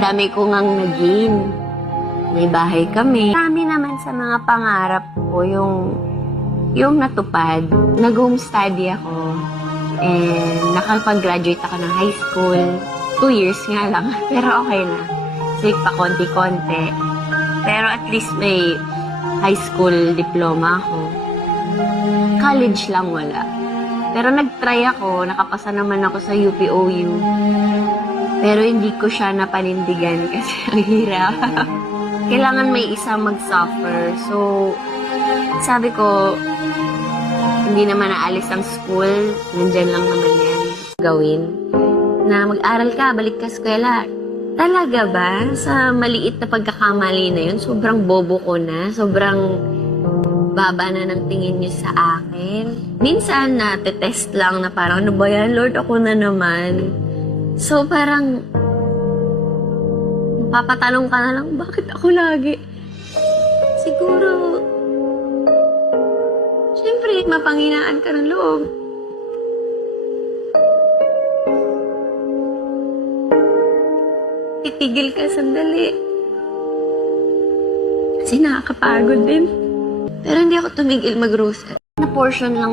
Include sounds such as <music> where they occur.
Dami ko ngang naging. May bahay kami. Marami naman sa mga pangarap ko yung yung natupad. Nag-home study ako. And nakapag-graduate ako ng high school. Two years nga lang. <laughs> Pero okay na. Sige pa konti-konti. Pero at least may high school diploma ako. College lang wala. Pero nag-try ako, nakapasa naman ako sa UPOU. Pero hindi ko siya napanindigan kasi <laughs> ang hirap. Kailangan may isa mag-suffer. So, sabi ko, hindi naman naalis ang school. Nandyan lang naman yan. Gawin. Na mag-aral ka, balik ka eskwela. Talaga ba? Sa maliit na pagkakamali na yun, sobrang bobo ko na. Sobrang baba na ng tingin niyo sa akin. Minsan na test lang na parang, ano ba yan, Lord, ako na naman. So parang, papatanong ka na lang, bakit ako lagi? Siguro, syempre, mapanghinaan ka ng loob. Titigil ka sandali. Kasi nakakapagod din. Pero hindi ako tumigil mag-rosary. Na portion lang